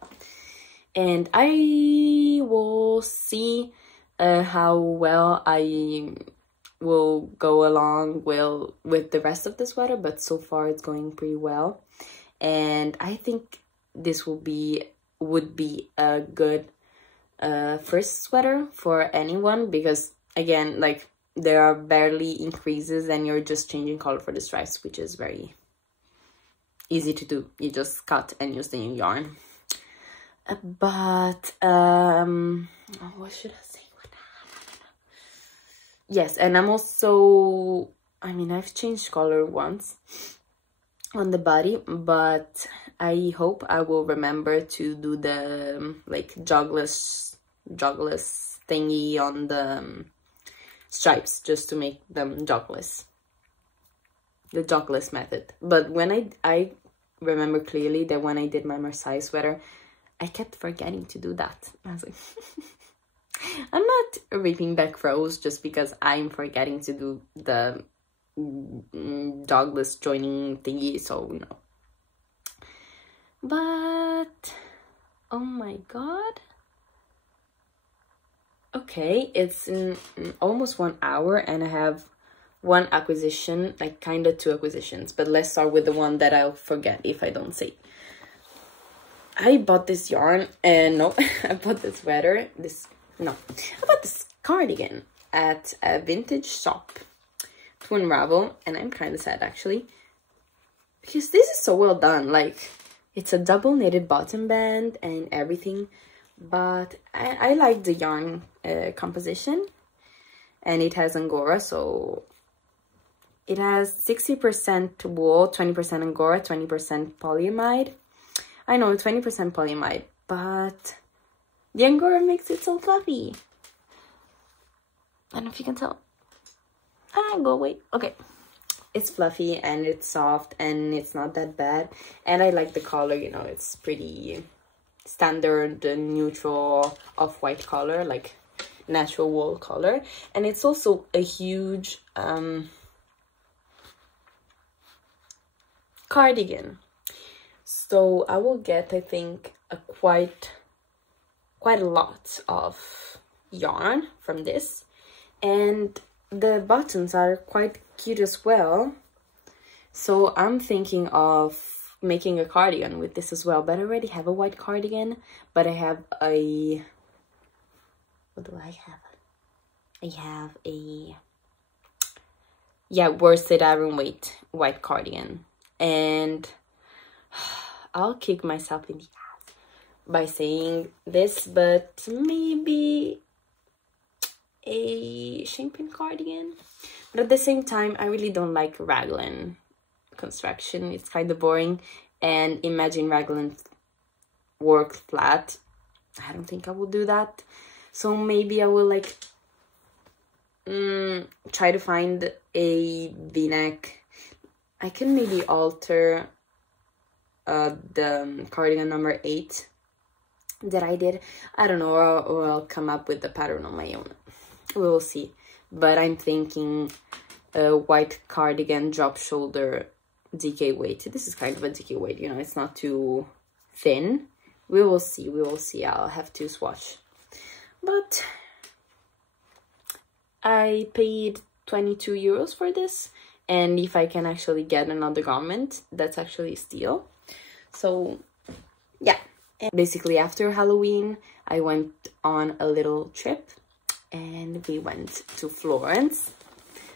And I will see how well I will go along with the rest of the sweater, but so far it's going pretty well. And I think this would be a good first sweater for anyone, because again, like there are barely increases and you're just changing color for the stripes, which is very easy to do. You just cut and use the new yarn. But what should I say? Yes, and I'm also, I mean, I've changed color once on the body, but I hope I will remember to do the like jogless thingy on the stripes, just to make them jogless, the jogless method. But when I remember clearly that when I did my Marseille sweater, I kept forgetting to do that. I was like, I'm not reaping back rows just because I'm forgetting to do the jogless joining thingy, so no. But oh my god, okay, it's in almost 1 hour and I have 1 acquisition, like kind of 2 acquisitions, but let's start with the one that I'll forget if I don't say. I bought this yarn, and no, I bought this sweater, I bought this cardigan at a vintage shop to unravel, and I'm kind of sad actually, because this is so well done. Like, it's a double knitted bottom band and everything, but I like the yarn composition, and it has Angora, so it has 60% wool, 20% Angora, 20% polyamide. I know, 20% polyamide, but the Angora makes it so fluffy. I don't know if you can tell. Go away. Okay. It's fluffy and it's soft and it's not that bad. And I like the color, you know, it's pretty standard, neutral, off-white color, like natural wool color. And it's also a huge cardigan. So I will get, I think, quite a lot of yarn from this, and the buttons are quite cute as well. So I'm thinking of making a cardigan with this as well, but I already have a white cardigan, but I have a, what do I have? I have a, yeah, worsted iron weight white cardigan, and I'll kick myself in the ass by saying this, but maybe a champagne cardigan. But at the same time, I really don't like raglan construction. It's kind of boring, and imagine raglan work flat. I don't think I will do that. So maybe I will like try to find a v-neck. I can maybe alter the cardigan number 8 that I did. I don't know, or I'll come up with the pattern on my own. We will see. But I'm thinking a white cardigan drop shoulder DK weight. This is kind of a DK weight, you know, it's not too thin. We will see, we will see. I'll have to swatch. But I paid 22 euros for this, and if I can actually get another garment, that's actually a steal. So yeah, and basically after Halloween I went on a little trip, and we went to Florence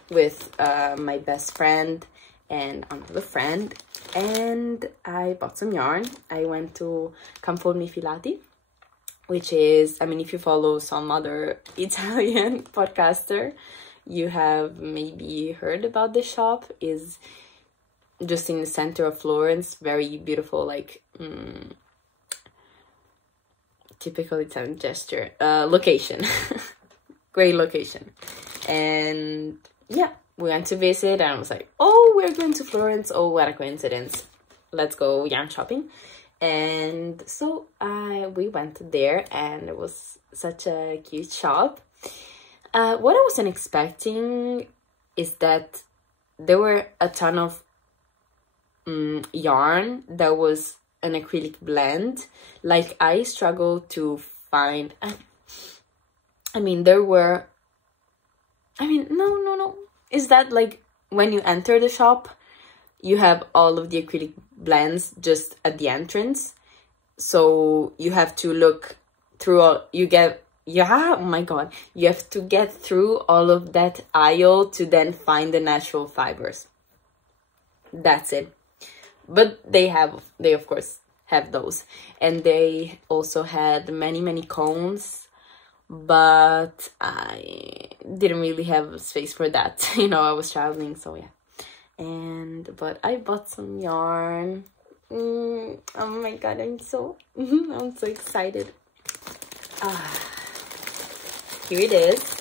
with my best friend and another friend, and I bought some yarn. I went to Campolini Filati, which is, I mean, if you follow some other Italian podcaster, you have maybe heard about this shop. Is just in the center of Florence, very beautiful, like typical Italian gesture, location. Great location. And yeah, we went to visit, and I was like, oh, we're going to Florence. Oh, what a coincidence. Let's go yarn shopping. And so we went there, and it was such a cute shop. What I wasn't expecting is that there were a ton of yarn that was an acrylic blend. Like, I struggled to find, I mean, there were, I mean, no. Is that like when you enter the shop, you have all of the acrylic blends just at the entrance? So you have to look through all, oh my god, you have to get through all of that aisle to then find the natural fibers. That's it. But they of course have those. And they also had many cones, but I didn't really have space for that. You know, I was traveling, so yeah. But I bought some yarn. Oh my god, I'm so excited. Here it is,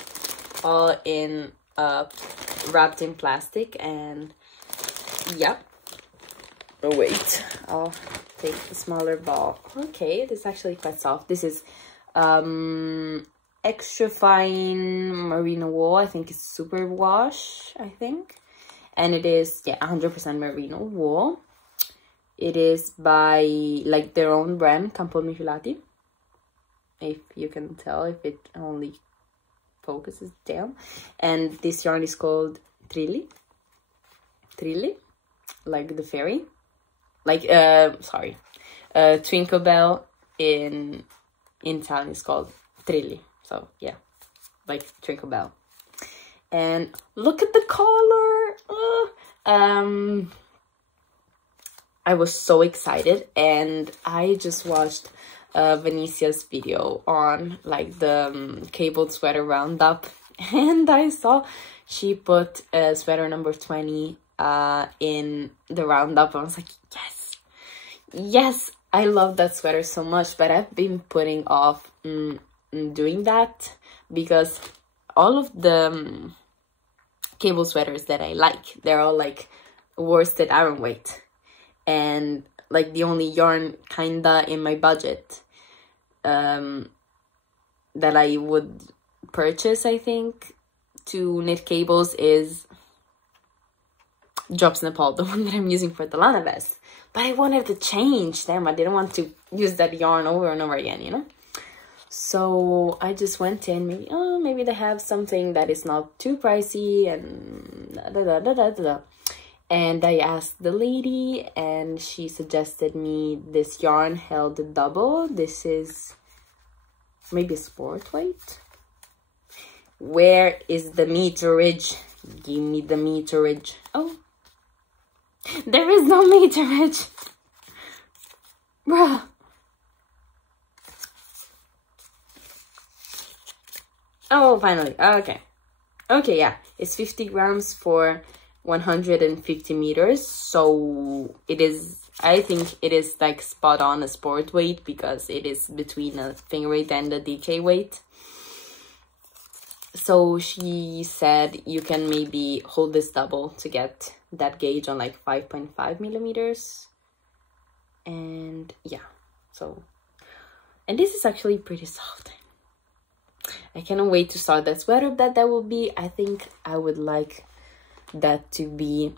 all in wrapped in plastic, and yeah. Oh wait, I'll take the smaller ball. Okay, this is actually quite soft. This is extra fine merino wool. I think it's super wash, I think. And it is, yeah, 100% merino wool. It is by, like, their own brand, Campolini Filati. If you can tell, if it only focuses down. And this yarn is called Trilli, like the fairy. Like, Twinkle Bell in Italian is called Trilli. So, yeah, like Twinkle Bell. And look at the color! I was so excited, and I just watched Venetia's video on, like, the cabled sweater roundup, and I saw she put sweater number 20 in the roundup. I was like, yes, I love that sweater so much, but I've been putting off doing that because all of the cable sweaters that I like, they're all like worsted Aran weight, and like the only yarn kinda in my budget that I would purchase, I think, to knit cables is Drops Nepal, the one that I'm using for the Lana vest. But I wanted to change them. I didn't want to use that yarn over and over again, you know? So I just went in, maybe they have something that is not too pricey, and And I asked the lady, and she suggested me this yarn held double. This is maybe sport weight. Where is the meterage? Give me the meterage. Oh, there is no meterage. Bruh. Oh, finally. Okay. Okay, yeah. It's 50 grams for 150 meters. So it is, I think it is like spot on a sport weight because it is between a finger weight and a DK weight. So she said you can maybe hold this double to get that gauge on like 5.5 millimeters. And yeah, so, and this is actually pretty soft. I cannot wait to start that sweater. That will be, I think I would like that to be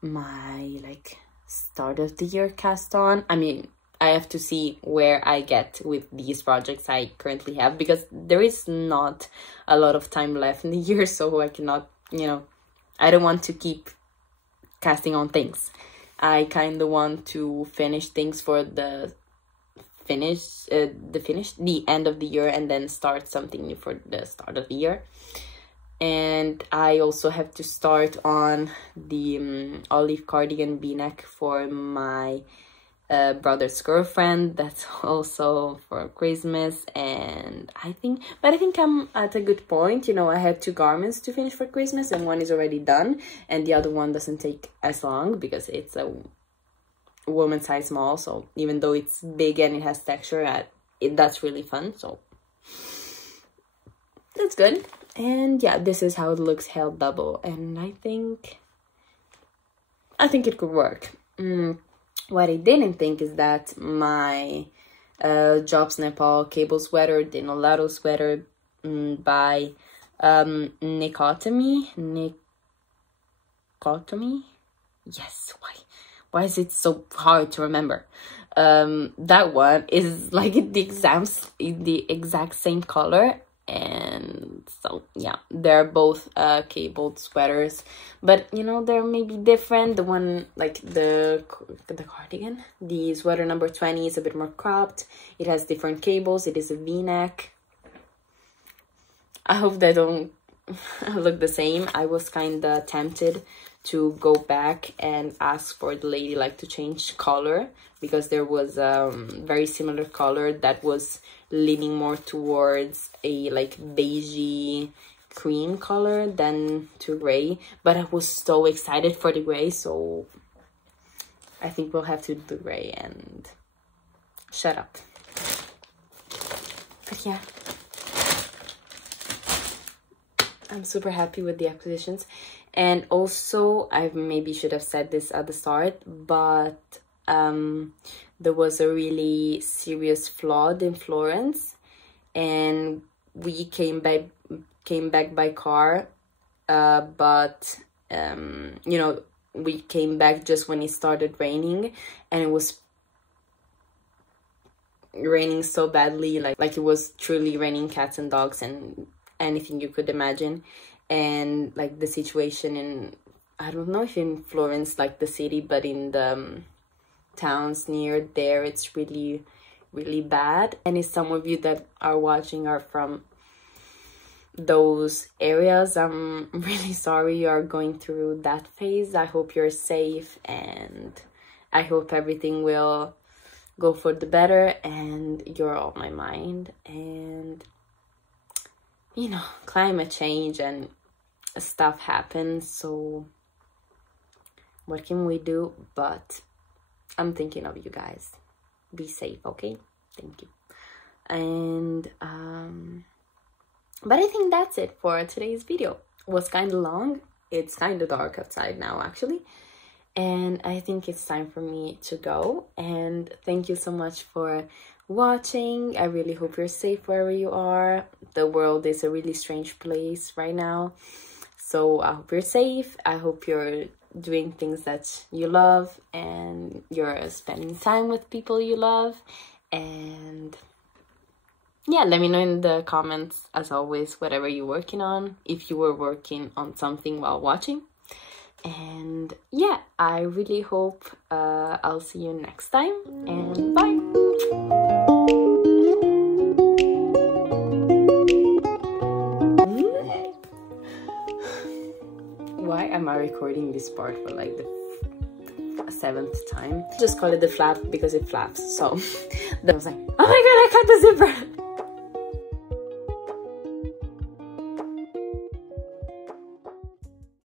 my like start of the year cast on. I mean, I have to see where I get with these projects I currently have, because there is not a lot of time left in the year, so I cannot, you know, I don't want to keep casting on things. I kind of want to finish things for the end of the year, and then start something new for the start of the year. And I also have to start on the olive cardigan v-neck for my brother's girlfriend. That's also for Christmas. And I think I'm at a good point. You know, I had 2 garments to finish for Christmas, and one is already done, and the other one doesn't take as long because it's a woman size small. So even though it's big and it has texture, that's really fun. So that's good. And yeah, this is how it looks held double, and I think it could work. What I didn't think is that my Jobs Nepal cable sweater, the Nolato sweater by Nicotomy. Yes, why is it so hard to remember? That one is like the exact same color. And so yeah, they're both cabled sweaters, but you know, they're maybe different. The one, like the cardigan, the sweater number 20, is a bit more cropped. It has different cables. It is a v-neck. I hope they don't look the same. I was kind of tempted to go back and ask for the lady like to change color, because there was a very similar color that was leaning more towards a like beigey cream color than to gray, but I was so excited for the gray, so I think we'll have to do gray and shut up. But yeah, I'm super happy with the acquisitions. And also, I maybe should have said this at the start, but there was a really serious flood in Florence, and we came back by car, but you know, we came back just when it started raining, and it was raining so badly, like it was truly raining cats and dogs and anything you could imagine. And like the situation in, I don't know if in Florence, like the city, but in the towns near there, it's really, really bad. And if some of you that are watching are from those areas, I'm really sorry you are going through that phase. I hope you're safe, and I hope everything will go for the better, and you're on my mind. And you know, climate change and stuff happens, so what can we do? But I'm thinking of you guys. Be safe, okay? Thank you. And but I think that's it for today's video. It was kind of long. It's kind of dark outside now, actually, and I think it's time for me to go. And thank you so much for watching. I really hope you're safe wherever you are. The world is a really strange place right now, so I hope you're safe. I hope you're doing things that you love, and you're spending time with people you love. And yeah, let me know in the comments, as always, whatever you're working on, if you were working on something while watching. And yeah, I really hope I'll see you next time, and bye. Why am I recording this part for like the 7th time? Just call it the flap because it flaps. So I was like, oh my god, I cut the zipper.